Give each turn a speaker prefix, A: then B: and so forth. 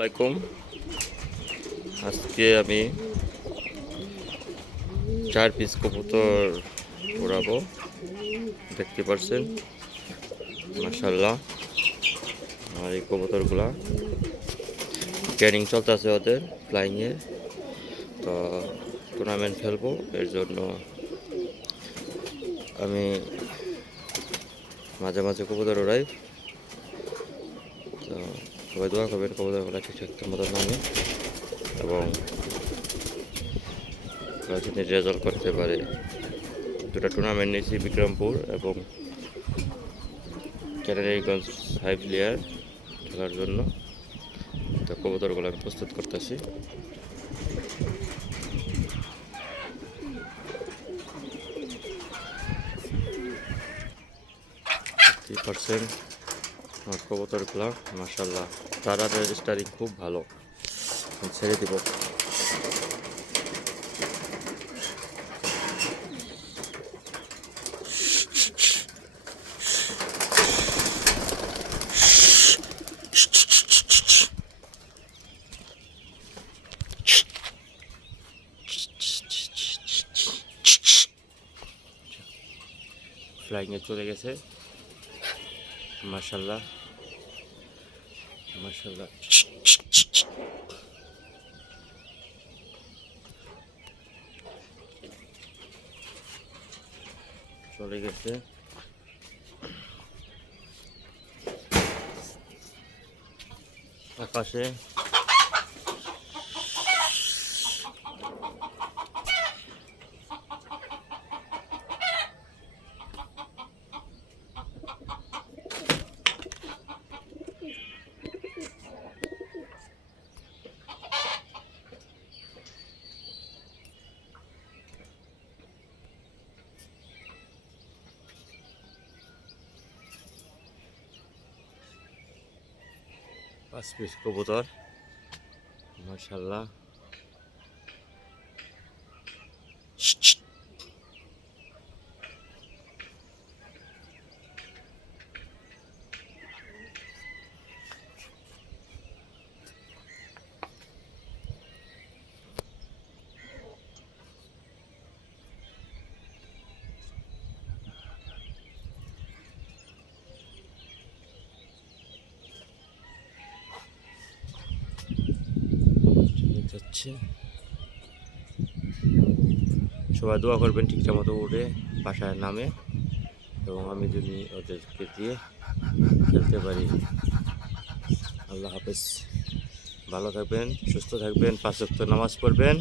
A: আলাইকুম। আজকে আমি চার পিস কবুতর উড়াবো দেখতে পাচ্ছেন মাসাল্লাহ আর এই কবুতরগুলা ট্রেনিং চলতেছে ওদের ফ্লাইংয়ে তো টুর্নামেন্ট খেলব, এর জন্য আমি মাঝে মাঝে কবুতর উড়াই তো সবাই দোয়া করবেন কবুতরগুলো ঠিকঠাক মতো নামে এবং যদি রেজাল্ট করতে পারে, দুটো টুর্নামেন্ট নিয়েছি বিক্রমপুর এবং ক্যানারিগঞ্জ হাই প্লেয়ার খেলার জন্য। তো কবুতরগুলো আমি প্রস্তুত করতেছি। পার্সেন্ট কবুতরগুলো মাসাল্লাহ তারা স্টারিং খুব ভালো। ছেড়ে দিব। ফ্লাইংয়ে চলে গেছে। মাশাল্লাহ মাশাল্লাহ চলে গেছে আকাশে পাঁচ পিস কবুতর মাশাল্লাহ চলে যাচ্ছে। সবাই দোয়া করবেন ঠিকঠাক মতো উঠে বাসায় নামে এবং আমি যদি ওদেরকে দিয়ে খেলতে পারি। আল্লাহ হাফেজ। ভালো থাকবেন, সুস্থ থাকবেন, পাঁচ নামাজ পড়বেন।